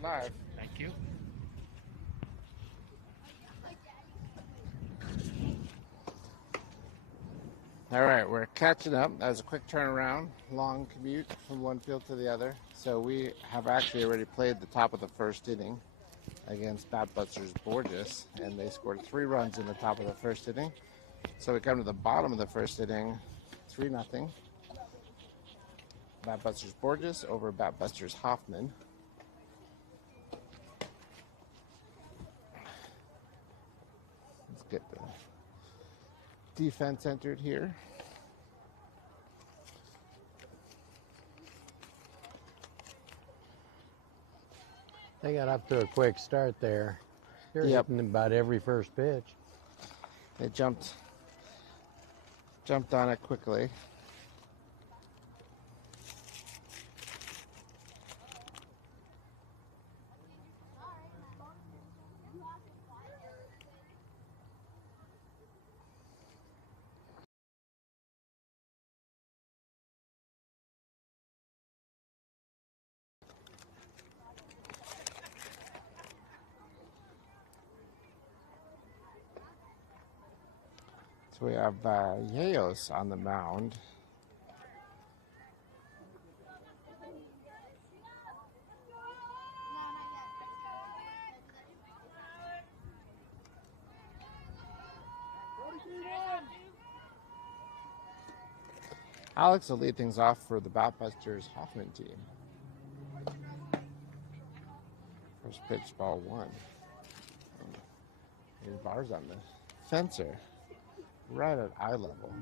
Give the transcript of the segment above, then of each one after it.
You're live. Thank you. All right, we're catching up. That was a quick turnaround, long commute from one field to the other. So we have actually already played the top of the first inning against Batbusters Borges, and they scored 3 runs in the top of the first inning. So we come to the bottom of the first inning, 3-0. Batbusters Borges over Batbusters Hoffman. Let's get the defense entered here. They got up to a quick start there. They're hitting about every first pitch. They jumped on it quickly. So we have Yeos on the mound. Alex will lead things off for the Batbusters Hoffman team. First pitch, ball 1. His bar's on the fencer, right at eye level.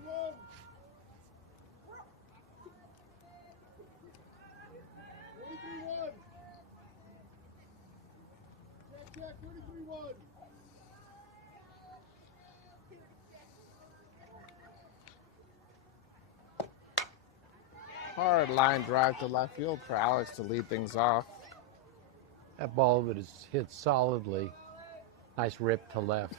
Hard line drive to left field for Alex to lead things off. That ball was hit solidly. Nice rip to left.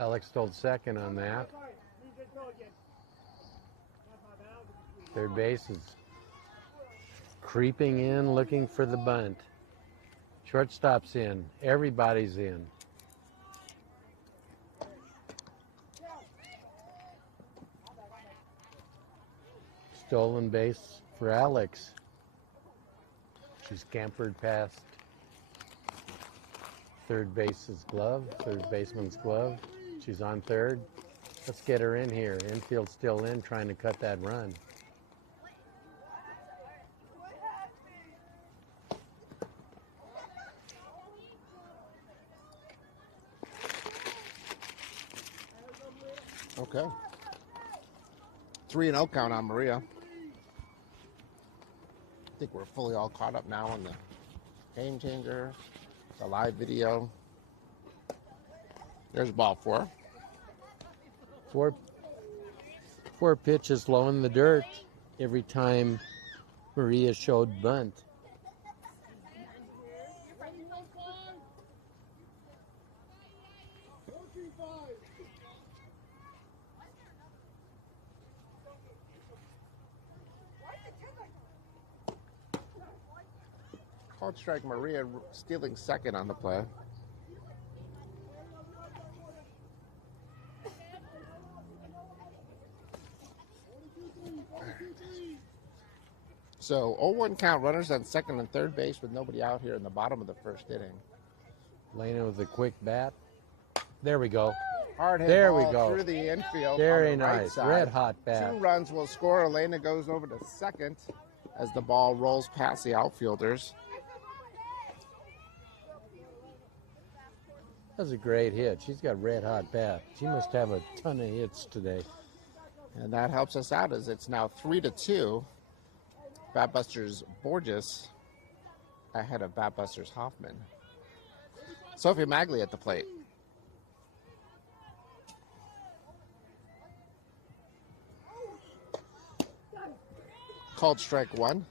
Alex stole second on that. Third base is creeping in, looking for the bunt. Shortstop's in. Everybody's in. Stolen base for Alex. She scampered past third baseman's glove. She's on third. Let's get her in here. Infield's still in, trying to cut that run. Okay. 3-0 count on Maria. I think we're fully all caught up now on the game changer, the live video. There's ball 4. Four pitches low in the dirt every time Maria showed bunt. Called strike, Maria stealing second on the play. So 0-1 count, runners on second and third base with nobody out here in the bottom of the first inning. Lena with a quick bat. There we go. Hard hit there ball we go. Through the infield. Very on the right nice. side. Red hot bat. 2 runs will score. Elena goes over to second as the ball rolls past the outfielders. That's a great hit. She's got red hot bat. She must have a ton of hits today. And that helps us out as it's now 3-2. Batbusters Borges ahead of Batbusters Hoffman. Sophie Magley at the plate. called strike one.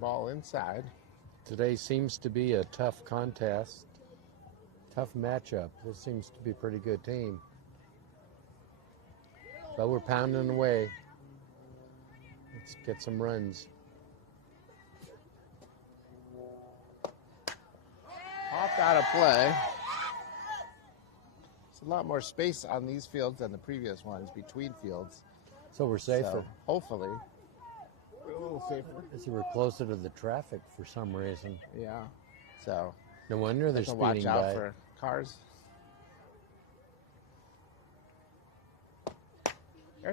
Ball inside. Today seems to be a tough contest, tough matchup. This seems to be a pretty good team. But we're pounding away. Let's get some runs. Off out of play. There's a lot more space on these fields than the previous ones between fields. So we're safer. So hopefully, we're a little safer. So we're closer to the traffic for some reason. Yeah. So No wonder they're to speeding watch out by. for cars.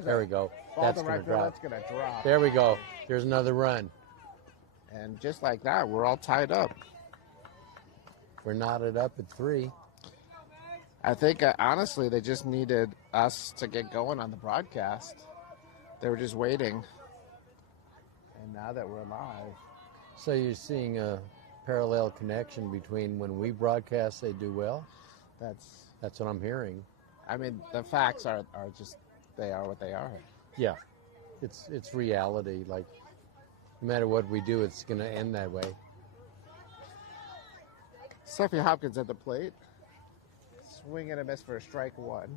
There we go. Ball That's to going right to field. drop. That's going to drop. There we go. There's another run. And just like that, we're all tied up. We're knotted up at 3. I think, honestly, they just needed us to get going on the broadcast. They were just waiting. And now that we're live. So you're seeing a parallel connection between when we broadcast, they do well? That's what I'm hearing. I mean, the facts are just, they are what they are. Yeah. It's reality. Like, no matter what we do, it's going to end that way. Sophie Hopkins at the plate. Swing and a miss for a strike one.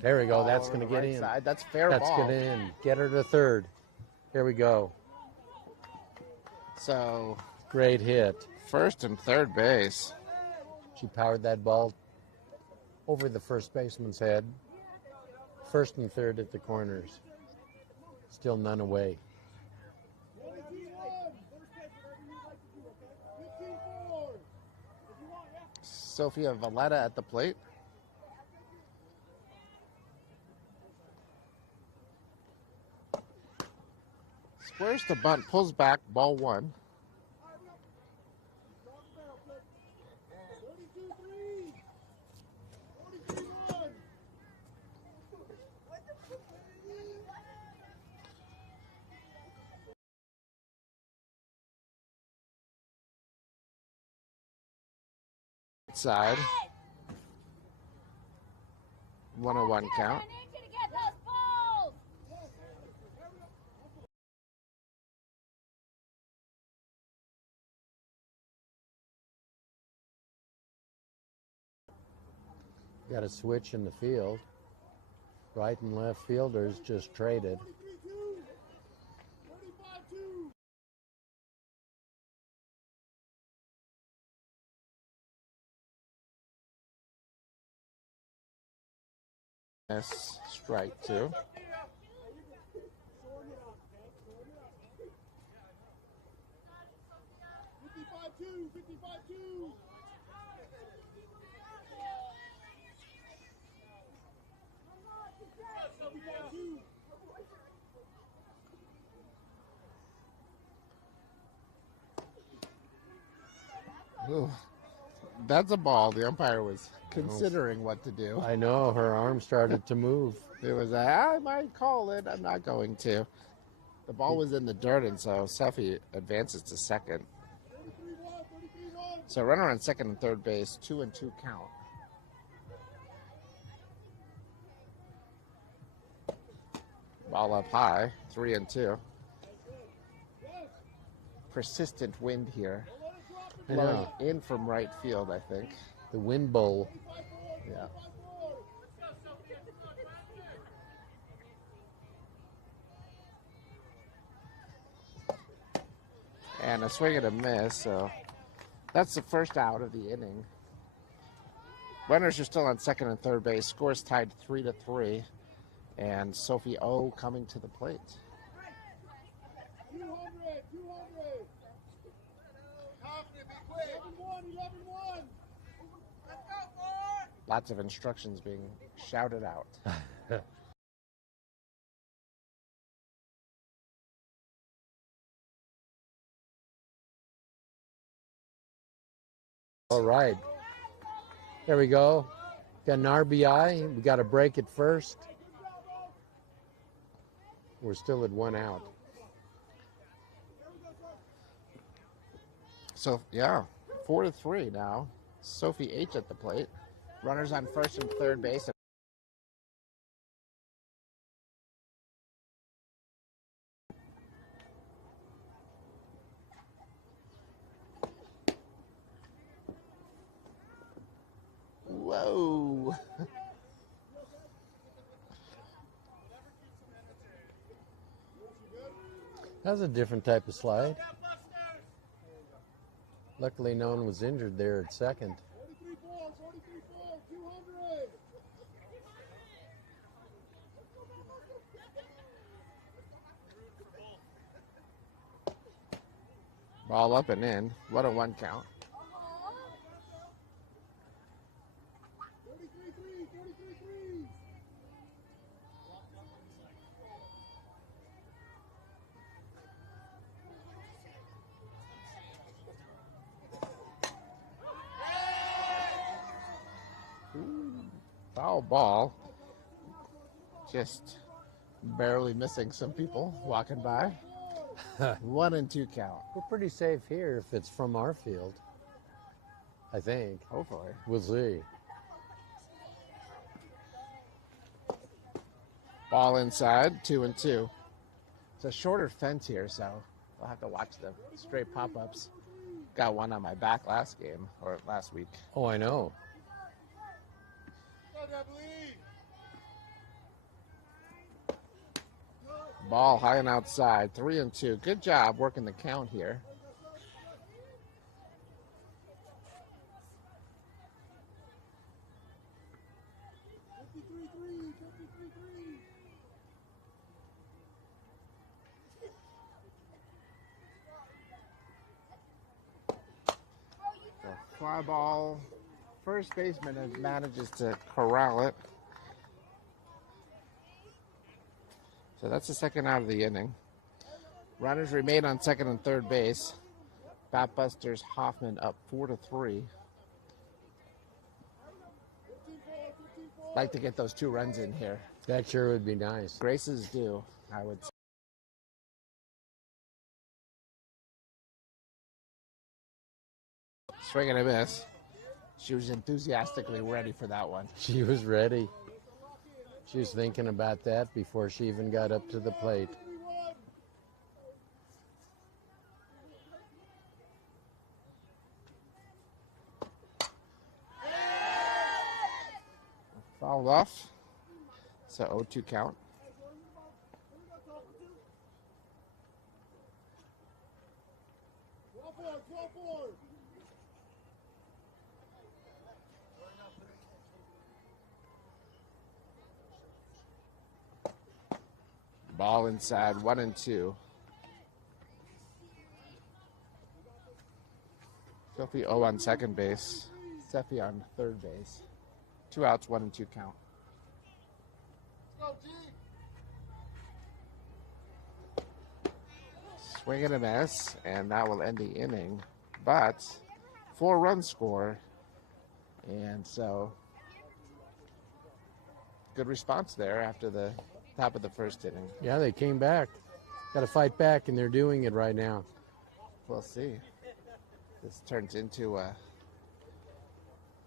There we go. That's going to get in. Side. That's fair That's ball. going in. Get her to third. Here we go. So Great hit. first and third base. She powered that ball over the first baseman's head. First and third at the corners. Still none away. Sophia Valletta at the plate. Squares to bunt, pulls back, ball one. Side. 101 count. Got a switch in the field. Right and left fielders just traded. Yes, strike two. Ooh, that's a ball. The umpire was considering what to do. I know, her arm started to move. It was I might call it. I'm not going to. The ball was in the dirt, and so Seffi advances to second. So runner on second and third base, 2-2 count. Ball up high, 3-2. Persistent wind here. Blowing in from right field, I think. The wind bowl. Yeah. And a swing and a miss, so that's the first out of the inning. Runners are still on second and third base. Scores tied 3-3. And Sophie O coming to the plate. 200. Lots of instructions being shouted out. All right. There we go. Got an RBI. We got to break it first. We're still at 1 out. So, yeah, 4-3 now. Sophie H at the plate. Runners on first and third base. Whoa. That's a different type of slide. Luckily, no one was injured there at second. Ball up and in. What a 1 count. Foul ball. Just barely missing some people walking by. 1-2 count. We're pretty safe here if it's from our field. I think. Hopefully. We'll see. Ball inside, 2-2. It's a shorter fence here, so I'll have to watch the straight pop-ups. Got one on my back last game, or last week. Oh, I know. Ball high and outside, 3-2. Good job working the count here. So fly ball. First baseman manages to corral it. So that's the second out of the inning. Runners remain on second and third base. Batbusters Hoffman up 4-3. Like to get those 2 runs in here. That sure would be nice. Graces do, I would say. Swing and a miss. She was enthusiastically ready for that one. She was ready. She was thinking about that before she even got up to the plate. Fouled off. So 0-2 count. Ball inside, 1-2. Sophie O on second base. Steffi on third base. 2 outs, 1-2 count. Swing and a miss, and that will end the inning. But 4-run score, and so good response there after the top of the first inning. Yeah, they came back. Got to fight back, and they're doing it right now. We'll see. This turns into a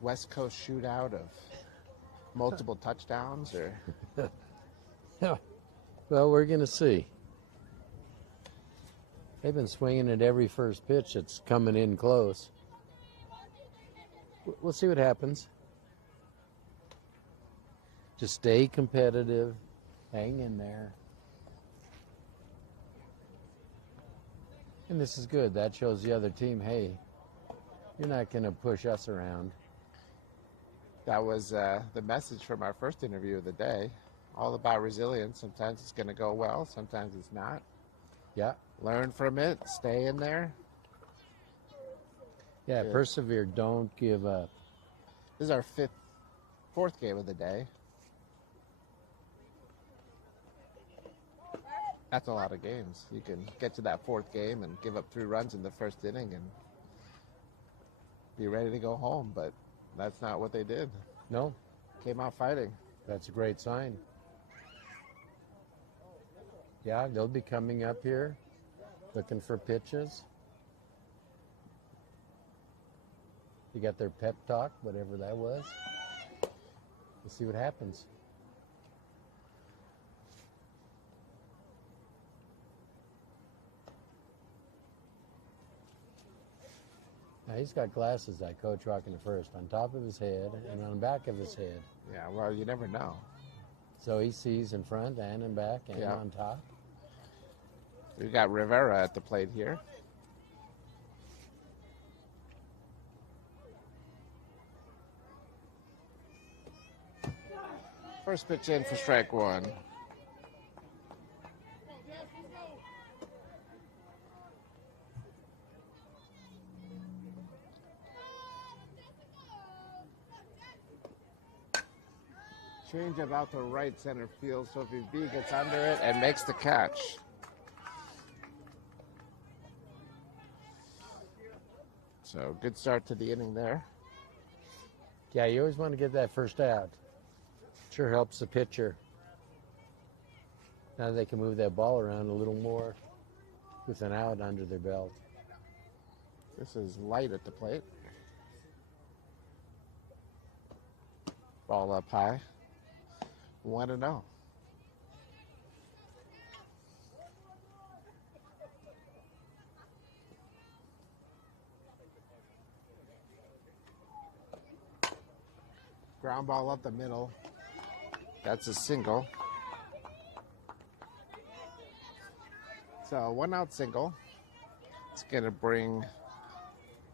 West Coast shootout of multiple touchdowns, or Well, we're going to see. They've been swinging at every first pitch that's coming in close. We'll see what happens. Just stay competitive. Hang in there. And this is good. That shows the other team, hey, you're not going to push us around. that was the message from our first interview of the day. All about resilience. Sometimes it's going to go well, sometimes it's not. Yeah. Learn from it, stay in there. Yeah, Good. persevere. Don't give up. This is our fourth game of the day. That's a lot of games. You can get to that fourth game and give up 3 runs in the first inning and be ready to go home, but that's not what they did. No, Came out fighting. that's a great sign. Yeah, they'll be coming up here looking for pitches. You got their pep talk, whatever that was. We'll see what happens. Now he's got glasses, that coach rocking the first, on top of his head and on the back of his head. Yeah, well, you never know. So he sees in front and in back and Yeah. on top. We've got Rivera at the plate here. First pitch in for strike one. Change up out to right center field. Sophie B gets under it and makes the catch. So good start to the inning there. Yeah, you always want to get that first out. Sure helps the pitcher. Now they can move that ball around a little more with an out under their belt. This is light at the plate. Ball up high. 1-0. Ground ball up the middle. That's a single. So 1 out single. It's going to bring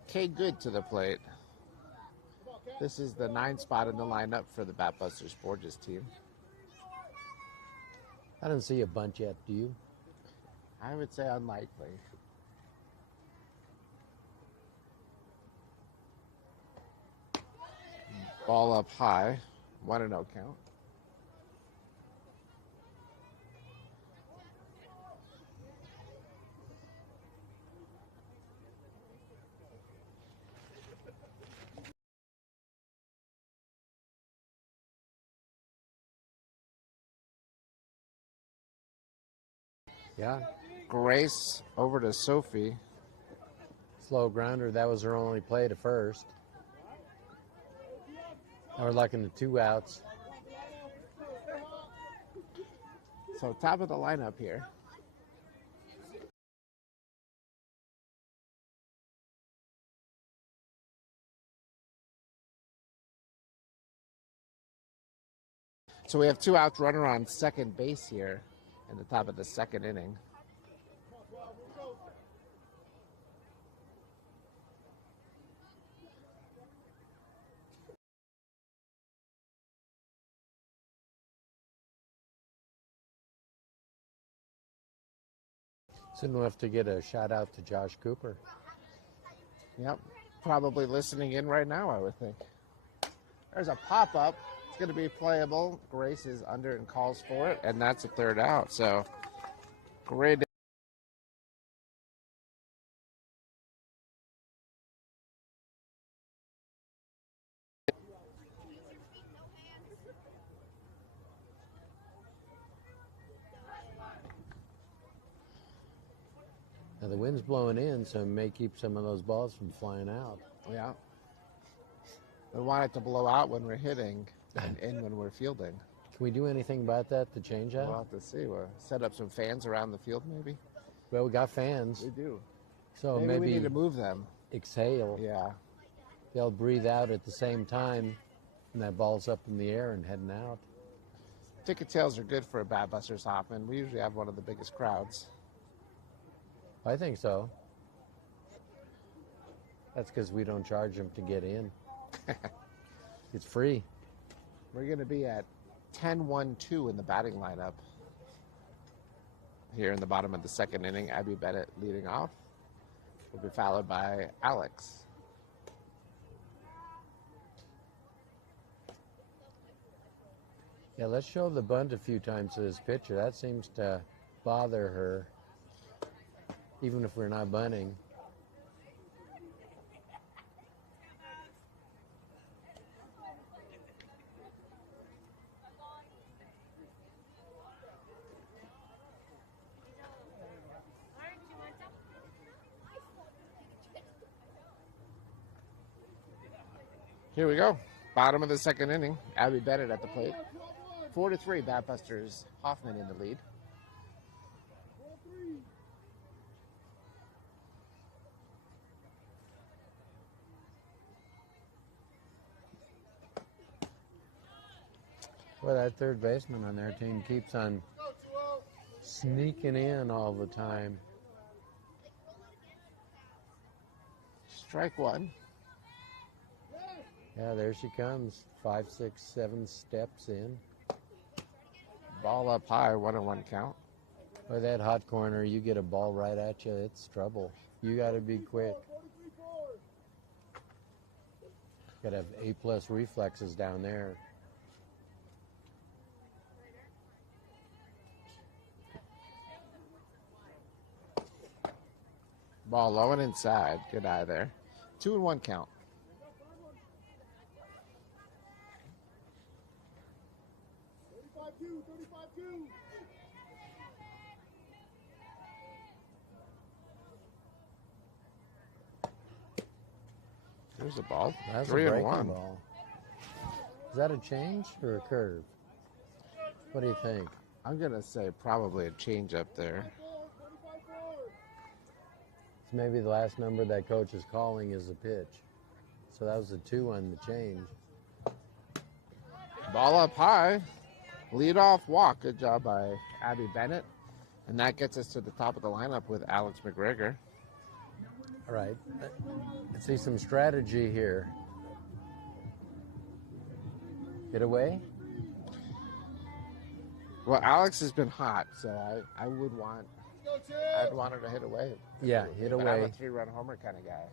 K Good to the plate. This is the 9 spot in the lineup for the Batbusters Borges team. I don't see a bunt yet, do you? I would say unlikely. Ball up high. 1-0 count. Yeah. Grace over to Sophie. Slow grounder. That was her only play to first. Now we're looking at 2 outs. So top of the lineup here. So we have 2 outs, runner on second base here in the top of the second inning. Soon enough to get a shout out to Josh Cooper. Yep, probably listening in right now, I would think. There's a pop-up. It's going to be playable. Grace is under and calls for it, and that's a 3rd out. So great. Now the wind's blowing in, so it may keep some of those balls from flying out. Yeah. We want it to blow out when we're hitting and in when we're fielding. Can we do anything about that to change that? We'll have to see. We'll set up some fans around the field, maybe. Well, we got fans. We do. So maybe maybe we need to move them. exhale. Yeah. They'll breathe out at the same time, and that ball's up in the air and heading out. Ticket sales are good for a Batbusters Hoffman. We usually have one of the biggest crowds. I think so. That's because we don't charge them to get in. It's free. We're going to be at 10-1-2 in the batting lineup. Here in the bottom of the second inning, Abby Bennett leading off. Will be followed by Alex. Yeah, let's show the bunt a few times to this pitcher. That seems to bother her, even if we're not bunting. Here we go. Bottom of the second inning. Abby Bennett at the plate. 4-3. Batbusters Hoffman in the lead. Well, that third baseman on their team keeps on sneaking in all the time. Strike one. Yeah, there she comes. 5, 6, 7 steps in. Ball up high, 1-1 count. By that hot corner, you get a ball right at you, it's trouble. You got to be quick. Got to have A+ reflexes down there. Ball low and inside. Good eye there. 2-1 count. There's a ball. That's 3 a and breaking 1. ball. Is that a change or a curve? What do you think? I'm going to say probably a change up there. It's maybe the last number that coach is calling is a pitch. So that was a 2 on the change. Ball up high. Lead off walk. Good job by Abby Bennett. And that gets us to the top of the lineup with Alex McGregor. All right. I see some strategy here. Get away? Well, Alex has been hot, so I'd want her to hit away. Yeah, hit But I'm away. a 3-run homer kind of guy.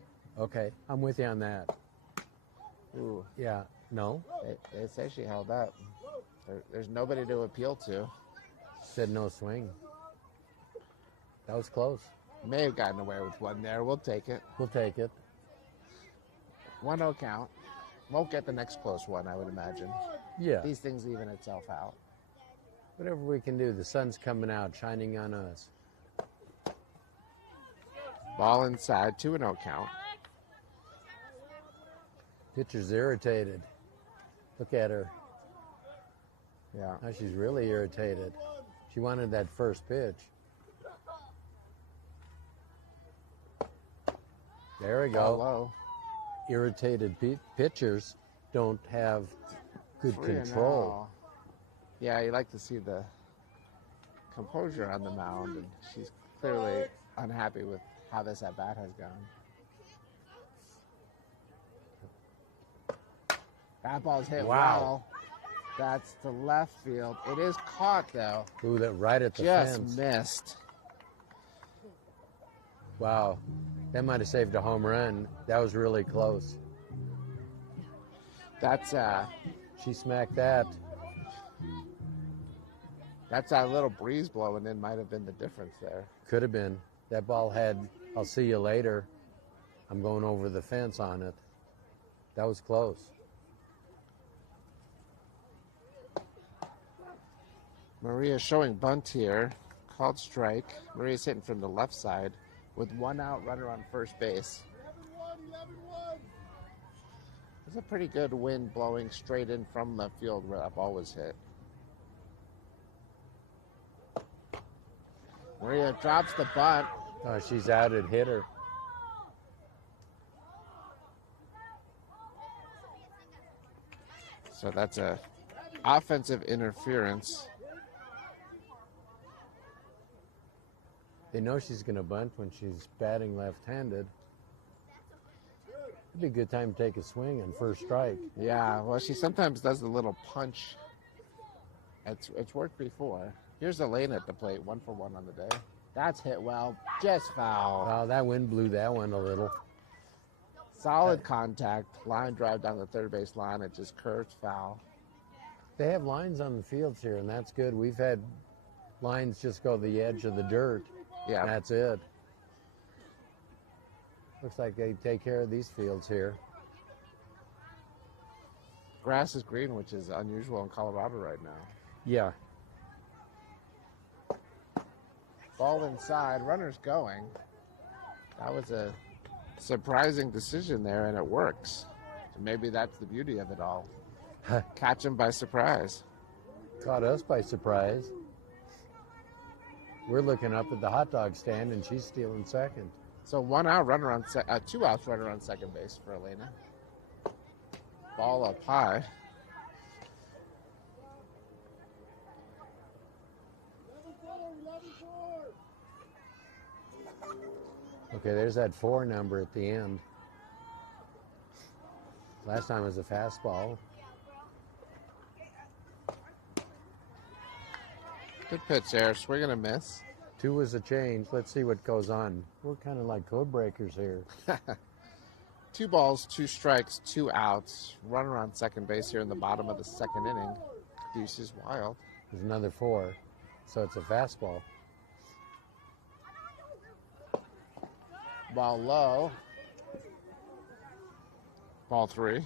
Okay, I'm with you on that. Ooh, Yeah, no? they say she held up. There's nobody to appeal to. Said no swing. That was close. May have gotten away with one there. We'll take it. We'll take it. 1-0 count. Won't get the next close one, I would imagine. Yeah, These things even itself out. whatever we can do. The sun's coming out, shining on us. Ball inside, 2-0 count. Pitcher's irritated. Look at her. Yeah. Now she's really irritated. She wanted that first pitch. There we Ball go. low. Irritated pitchers don't have good 3-0. control. Yeah, you like to see the composure on the mound, and she's clearly unhappy with how this at-bat has gone. That ball's hit Wow. well. That's to left field. It is caught, though. Ooh, that right at the Just fence. missed. Wow. That might have saved a home run. That was really close. That's She smacked that. that little breeze blowing in might have been the difference there. Could have been. That ball had, I'll see you later. I'm going over the fence on it. That was close. Maria showing bunt here. Called strike. Maria's hitting from the left side with 1 out, runner on first base. There's a pretty good wind blowing straight in from left field where that ball was hit. Maria drops the bunt. Oh, she's out at hitter. So that's a offensive interference. They know she's going to bunt when she's batting left-handed. It'd be a good time to take a swing on first strike. Yeah, well, she sometimes does the little punch. It's worked before. Here's Elaine at the plate, 1 for 1 on the day. That's hit well, just foul. Wow, that wind blew that one a little. Solid contact, line drive down the third base line. It just curves foul. They have lines on the fields here, and that's good. We've had lines just go to the edge of the dirt. Yeah, That's it. Looks like they take care of these fields here. grass is green, which is unusual in Colorado right now. Yeah. Ball inside, runners going. That was a surprising decision there, and it works. So maybe that's the beauty of it all. Catch them by surprise. Caught us by surprise. We're looking up at the hot dog stand, and she's stealing second. So 1 out, runner on 2 outs, runner on second base for Elena. Ball up high. Okay, there's that 4 number at the end. Last time it was a fastball. Good pitch there. Swing and a miss. 2 was a change. Let's see what goes on. We're kind of like code breakers here. 2 balls, 2 strikes, 2 outs. Runner on second base here in the bottom of the second inning. Deuce is wild. There's another 4. So it's a fastball. Ball low. Ball 3.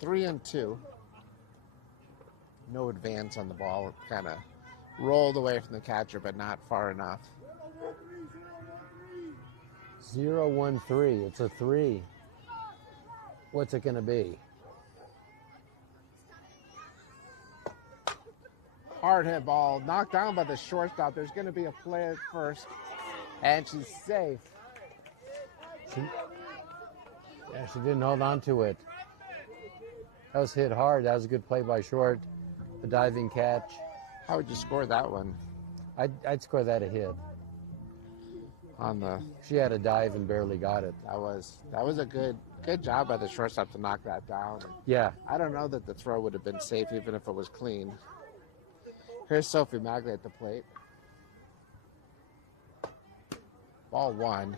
3-2. No advance on the ball. It kind of rolled away from the catcher, but not far enough. 0-1-3. It's a 3. What's it going to be? Hard hit ball, knocked down by the shortstop. There's going to be a play at first, and she's safe. She didn't hold on to it. That was hit hard. That was a good play by short. The diving catch. How would you score that one? I'd score that a hit. She had a dive and barely got it. That was a good job by the shortstop to knock that down. Yeah. I don't know that the throw would have been safe even if it was clean. Here's Sophie Magley at the plate. Ball 1.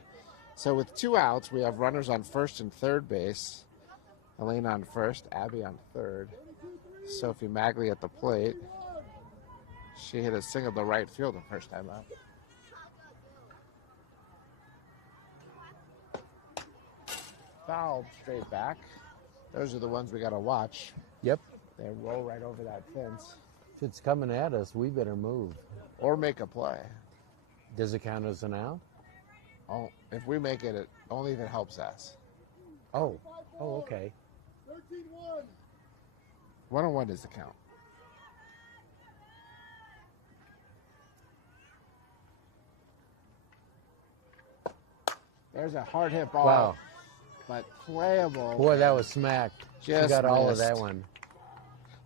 So with 2 outs, we have runners on first and third base. Elena on first, Abby on third. Sophie Magley at the plate. She hit a single to right field the first time out. Fouled straight back. Those are the ones we got to watch. Yep. They roll right over that fence. If it's coming at us, we better move. Or make a play. Does it count as an out? Oh, if we make it, only if it helps us. Oh, okay. 1-1 is the count. There's a hard hit ball. Wow. But playable. Boy, that was smacked. Just she got all of missed. that one.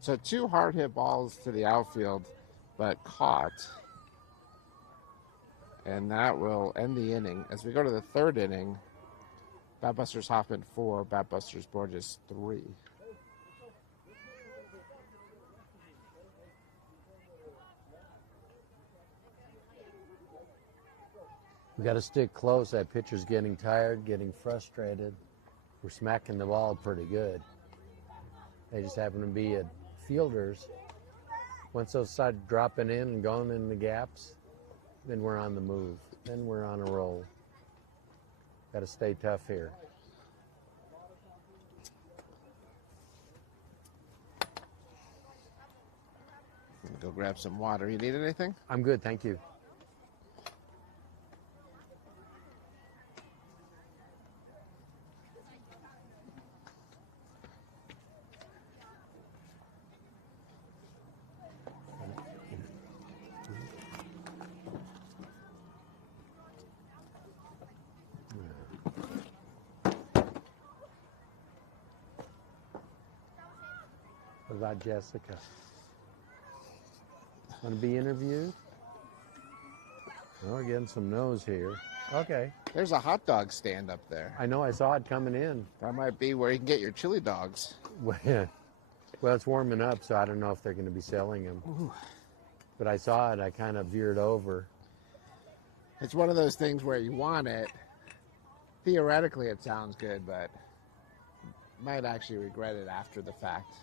So 2 hard hit balls to the outfield, but caught. And that will end the inning. As we go to the third inning, Batbusters Hoffman 4, Batbusters Borges 3. We got to stick close. That pitcher's getting tired, getting frustrated. We're smacking the ball pretty good. They just happen to be at fielders. Once those start dropping in and going in the gaps, then we're on the move. Then we're on a roll. Got to stay tough here. I'm gonna go grab some water. You need anything? I'm good, thank you. What about Jessica? Want to be interviewed? Oh, we're getting some no's here. Okay. There's a hot dog stand up there. I know, I saw it coming in. That might be where you can get your chili dogs. Well, it's warming up, so I don't know if they're going to be selling them. Ooh. But I saw it, I kind of veered over. It's one of those things where you want it. Theoretically, it sounds good, but might actually regret it after the fact.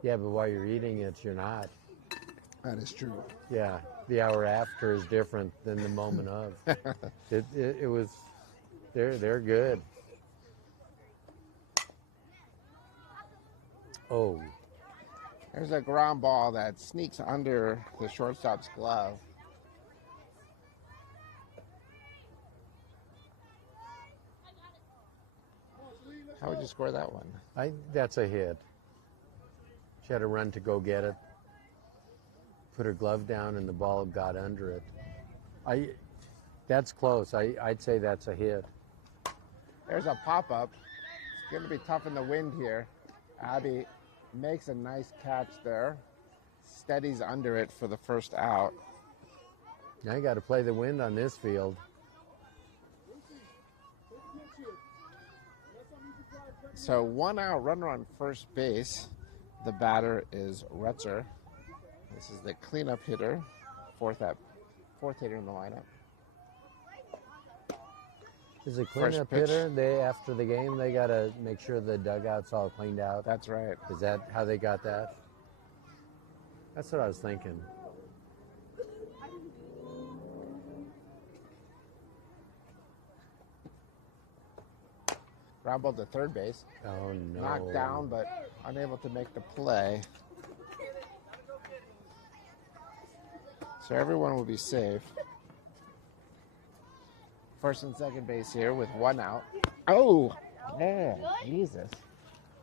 Yeah, but while you're eating it, you're not. That is true. Yeah, the hour after is different than the moment of. It was, they're good. Oh. There's a ground ball that sneaks under the shortstop's glove. How would How'd you score that one? That's a hit. She had a run to go get it. Put her glove down and the ball got under it. That's close. I'd say that's a hit. There's a pop-up. It's going to be tough in the wind here. Abby makes a nice catch there. Steadies under it for the first out. Now you got to play the wind on this field. So 1 out, runner on first base. The batter is Retzer. This is the cleanup hitter, fourth hitter in the lineup. Is it cleanup hitter? After the game, they got to make sure the dugout's all cleaned out. That's right. Is that how they got that? That's what I was thinking. Ground ball to third base. Oh, no. Knocked down, but unable to make the play. So everyone will be safe. First and second base here with 1 out. Oh, man, Jesus.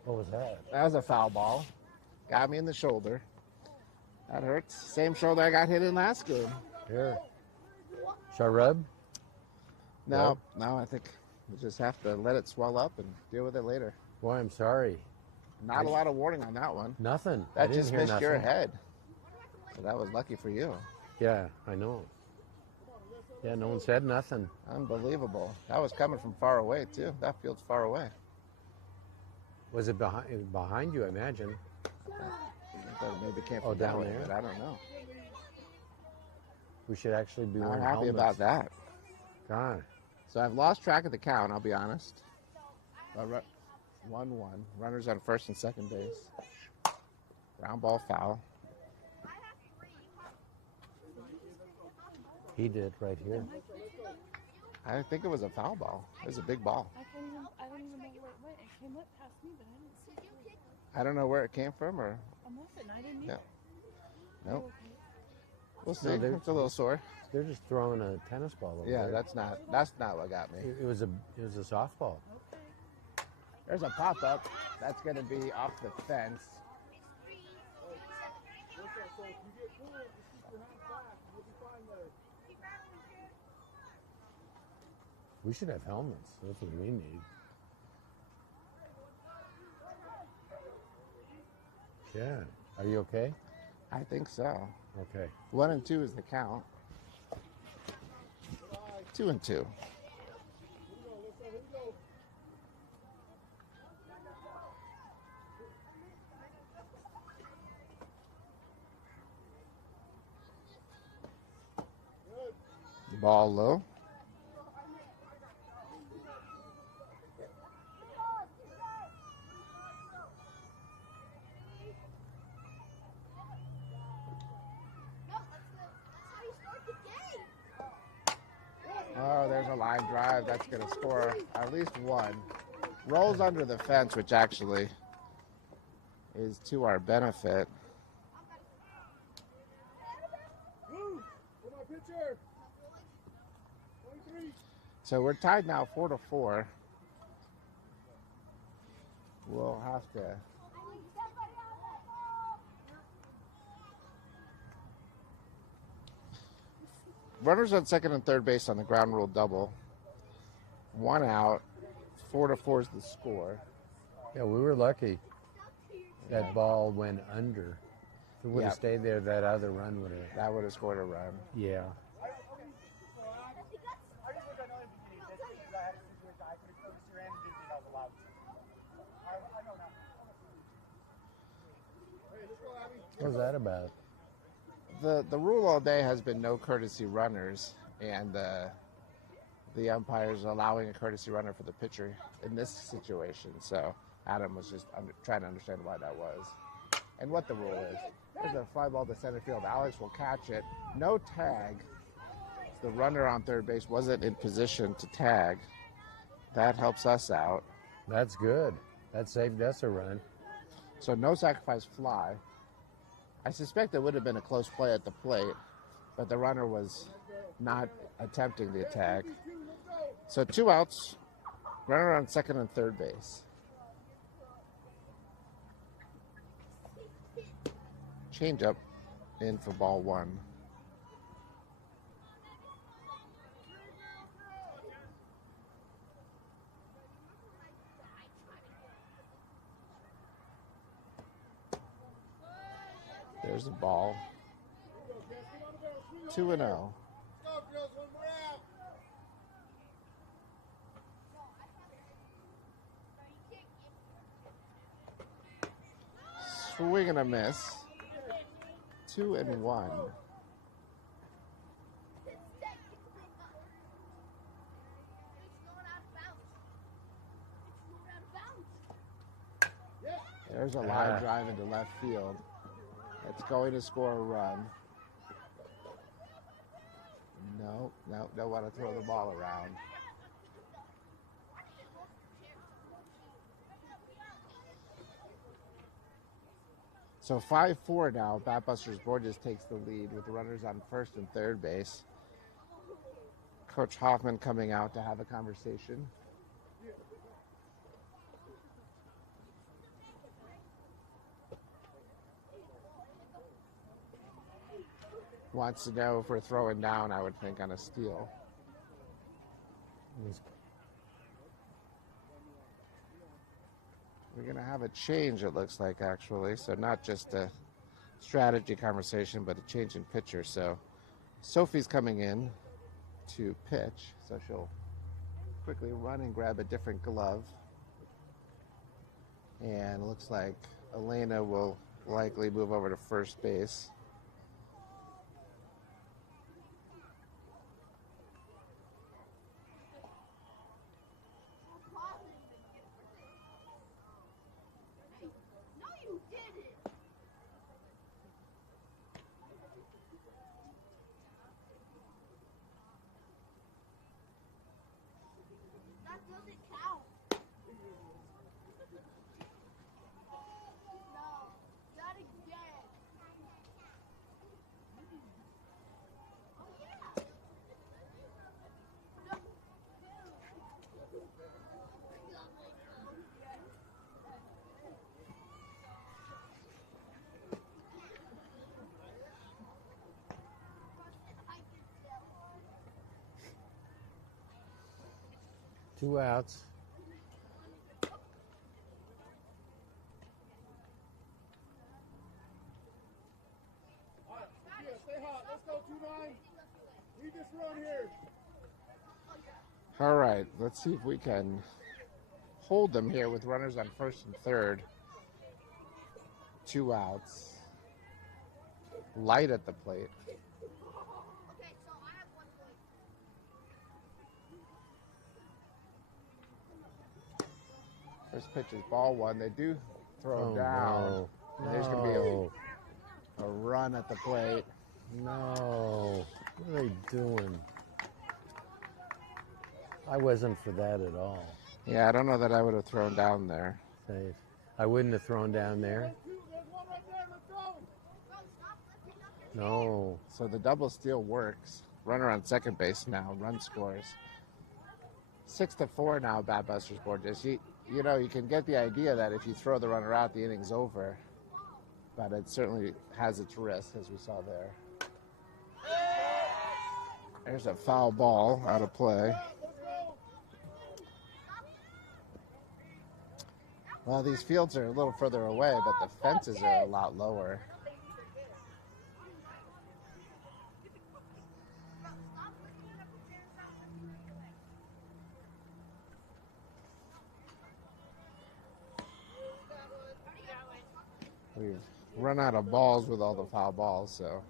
What was that? That was a foul ball. Got me in the shoulder. That hurts. Same shoulder I got hit in last game. Here. Shall I rub? No, I think we just have to let it swell up and deal with it later. Boy, I'm sorry. Not a lot of warning on that one. Nothing. That just missed your head. So that was lucky for you. Yeah, I know. Yeah, no one said nothing. Unbelievable. That was coming from far away, too. That field's far away. Was it behind you, I imagine? I thought it maybe came from down way, there? but I don't know. We should actually be I'm wearing happy helmets. about that. God. So I've lost track of the count, I'll be honest. 1-1. Runners on first and second base. Ground ball foul. He did right here. I think it was a foul ball. It was a big ball. I don't even know where it went. It came up past me, but I didn't see it. I don't know where it came from, or I'm off it, and I didn't either. Nope. We'll see. No, It's a little sore. They're just throwing a tennis ball over Yeah, there. that's not what got me. It was a softball. There's a pop-up. That's going to be off the fence. We should have helmets. That's what we need. Yeah. Are you okay? I think so. Okay. 1-2 is the count. 2-2. The ball low. Oh, there's a line drive. That's going to score at least one. Rolls under the fence, which actually is to our benefit. So we're tied now 4-4. We'll have to. Runners on second and third base on the ground rule double. 1 out. 4-4 is the score. Yeah, we were lucky. That ball went under. If it would have stayed there, that other run would have. That would have scored a run. Yeah. What was that about? The rule all day has been no courtesy runners, and the umpires allowing a courtesy runner for the pitcher in this situation. So Adam was just trying to understand why that was and what the rule is. There's a fly ball to center field. Alex will catch it. No tag. The runner on third base wasn't in position to tag. That helps us out. That's good. That saved us a run. So no sacrifice fly. I suspect it would have been a close play at the plate, but the runner was not attempting the attack. So 2 outs, runner on second and third base. Changeup in for ball one. There's a ball. 2-0. Swing and a miss. 2-1. There's a line drive into left field. It's going to score a run. No, don't want to throw the ball around. So 5-4 now. Batbusters Borges takes the lead with runners on first and third base. Coach Hoffman coming out to have a conversation. Wants to know if we're throwing down, I would think, on a steal. We're going to have a change, it looks like, actually. So not just a strategy conversation, but a change in pitcher. So Sophie's coming in to pitch. So she'll quickly run and grab a different glove. And it looks like Elena will likely move over to first base. Two outs. Stay hot. Let's go, 2-9. Lead this run here. All right, let's see if we can hold them here with runners on first and third. 2 outs. Light at the plate. First pitch is ball one. They do throw down. No. And there's going to be a run at the plate. No. What are they doing? I wasn't for that at all. Yeah, I don't know that I would have thrown down there. Safe. I wouldn't have thrown down there. There's one right there. Let's go. No. So the double steal works. Runner on second base now. Run scores. 6-4 now, Batbusters Borges. You know, you can get the idea that if you throw the runner out, the inning's over. But it certainly has its risk, as we saw there. There's a foul ball out of play. Well, these fields are a little further away, but the fences are a lot lower. We've run out of balls with all the foul balls, so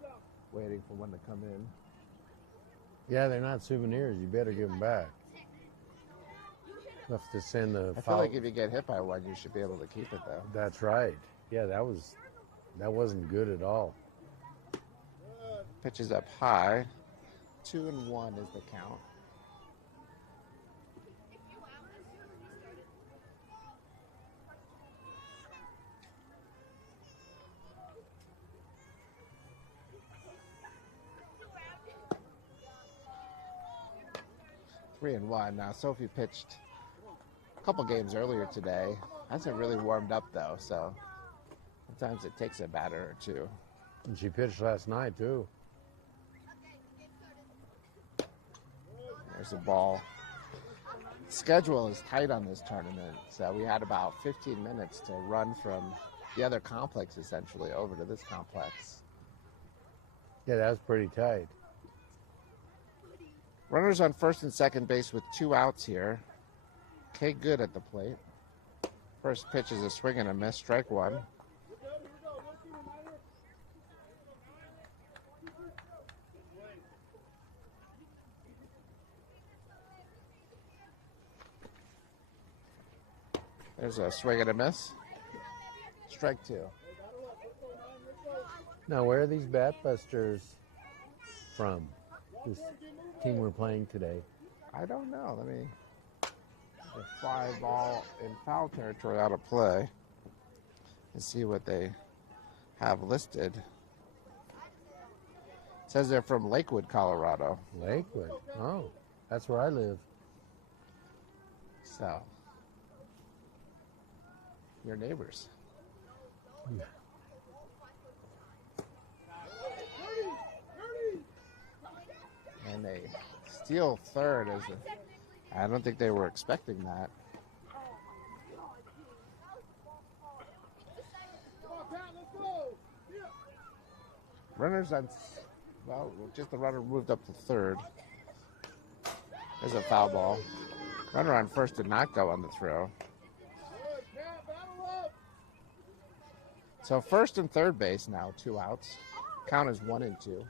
waiting for one to come in. Yeah, they're not souvenirs. You better give them back. Enough to send the I feel foul. like if you get hit by one, you should be able to keep it, though. That's right. Yeah, that wasn't good at all. Pitches up high. 2-1 is the count. Three and one. Now Sophie pitched a couple games earlier today. Hasn't really warmed up though, so sometimes it takes a batter or two. And she pitched last night, too. There's the ball. Schedule is tight on this tournament, so we had about 15 minutes to run from the other complex essentially over to this complex. Yeah, that was pretty tight. Runners on first and second base with 2 outs here. K Good at the plate. First pitch is a swing and a miss, strike 1. There's a swing and a miss. Strike 2. Now, where are these Batbusters from? This team we're playing today. I don't know. Let me. The fly ball in foul territory out of play and see what they have listed. It says they're from Lakewood, Colorado. Lakewood. Oh, that's where I live. So, your neighbors. And they steal third as I don't think they were expecting that. Runners on, well, just the runner moved up to third. There's a foul ball. Runner on first did not go on the throw. So first and third base now, 2 outs. Count is 1 and 2.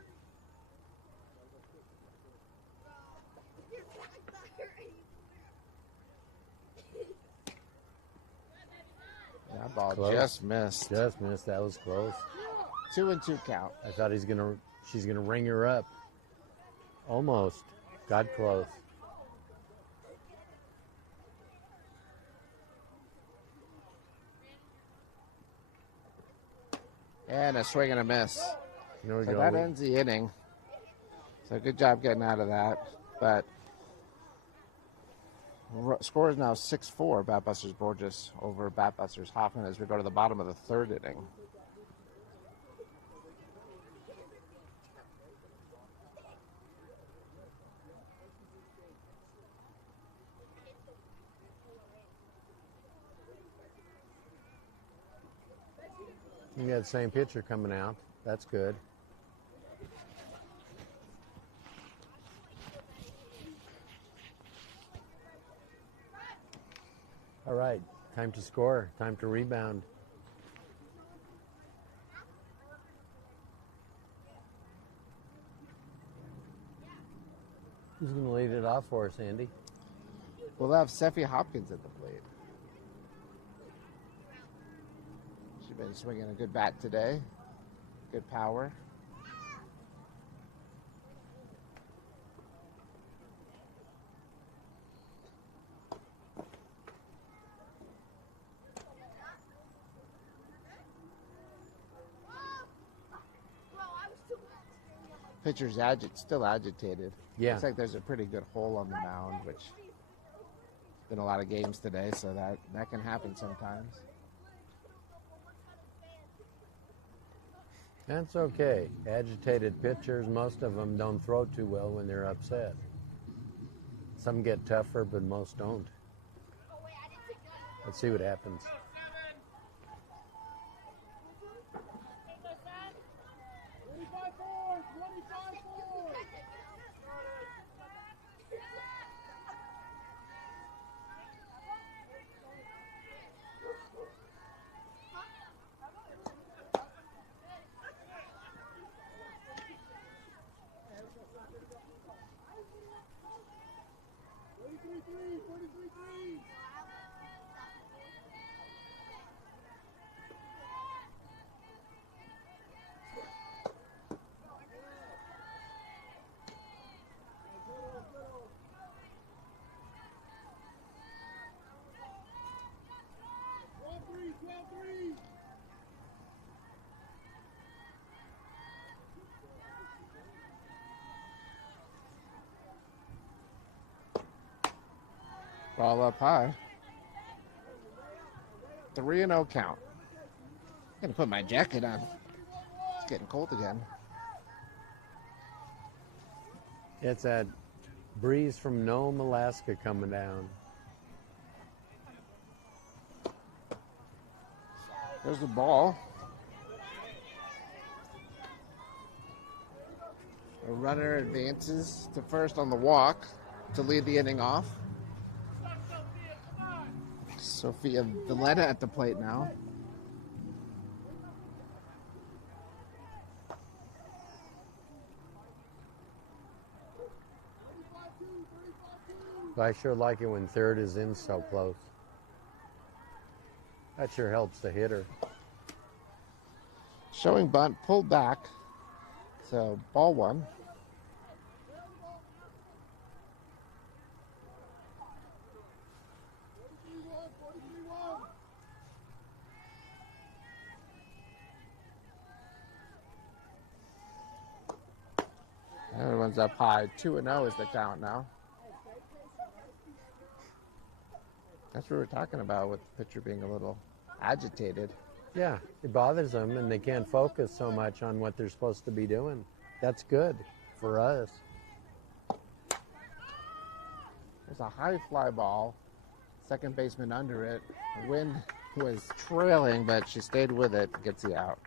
That ball Close. just missed. Just missed. That was close. 2 and 2 count. I thought she's gonna ring her up. Almost. Got close. And a swing and a miss. There we So go. that ends the inning. So good job getting out of that. But score is now 6-4, Batbusters Borges over Batbusters Hoffman as we go to the bottom of the 3rd inning. You got the same pitcher coming out. That's good. All right, time to score, time to rebound. Who's going to lead it off for us, Andy? We'll have Seffi Hopkins at the plate. She's been swinging a good bat today. Good power. Pitcher's still agitated. Yeah. Looks like there's a pretty good hole on the mound, which been a lot of games today, so that can happen sometimes. That's okay. Agitated pitchers, most of them don't throw too well when they're upset. Some get tougher, but most don't. Let's see what happens. Ball up high. 3-0 count. Gonna put my jacket on. getting cold again. It's that breeze from Nome, Alaska coming down. There's the ball. A runner advances to first on the walk to lead the inning off. Sophia Valletta at the plate now. But I sure like it when third is in so close. That sure helps the hitter. Showing bunt, pulled back. So ball one. Everyone's up high. 2-0 is the count now. That's what we were talking about with the pitcher being a little agitated. Yeah, it bothers them and they can't focus so much on what they're supposed to be doing. That's good for us. There's a high fly ball. Second baseman under it. The wind was trailing, but she stayed with it. Gets the out.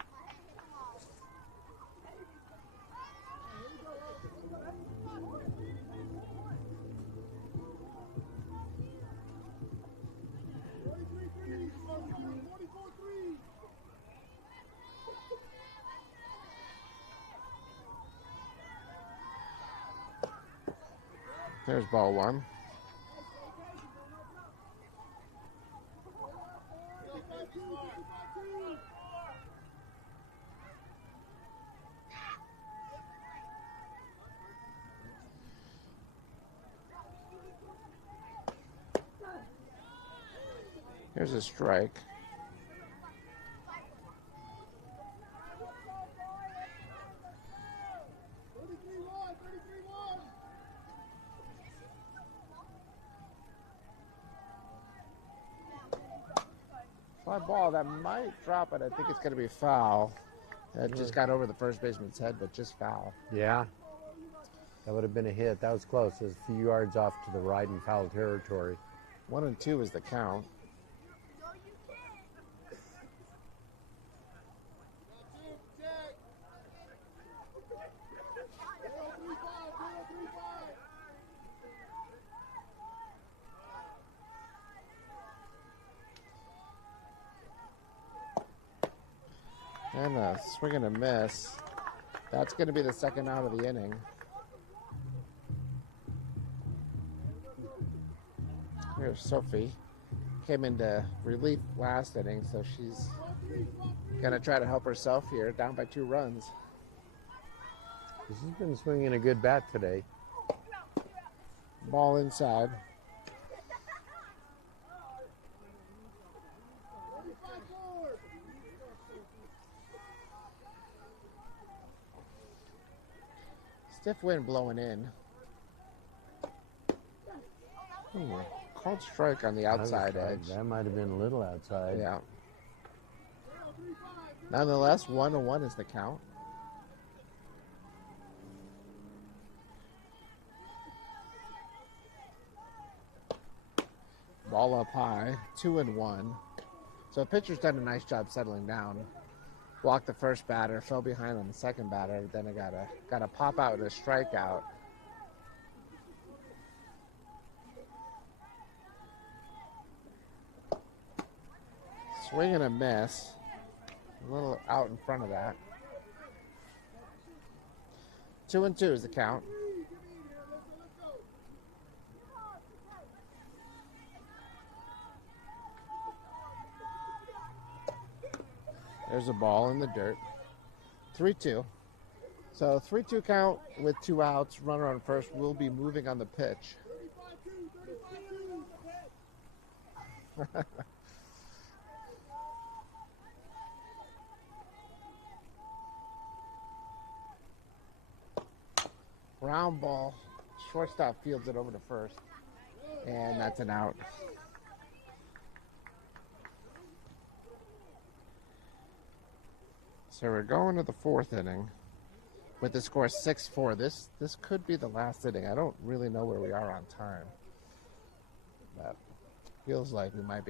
There's ball one. Here's a strike. Fly ball that might drop it. I think it's going to be foul. That just got over the first baseman's head, but just foul. Yeah, that would have been a hit. That was close. It was a few yards off to the right in foul territory. 1-2 is the count. And a swing and a miss. That's going to be the second out of the inning. Here's Sophie. Came into relief last inning, so she's going to try to help herself here, down by 2 runs. She's been swinging a good bat today. Ball inside. Stiff wind blowing in. Called strike on the outside edge. That might have been a little outside. Yeah. Nonetheless, 1-1 is the count. Ball up high, 2-1. So pitcher's done a nice job settling down. Walked the first batter, fell behind on the second batter. Then I gotta pop out a strikeout. Swing and a miss. A little out in front of that. 2-2 is the count. There's a ball in the dirt. 3-2. So 3-2 count with 2 outs. Runner on first will be moving on the pitch. Ground ball. Shortstop fields it over to first. And that's an out. So we're going to the fourth inning with the score 6-4. This could be the last inning. I don't really know where we are on time. But feels like we might be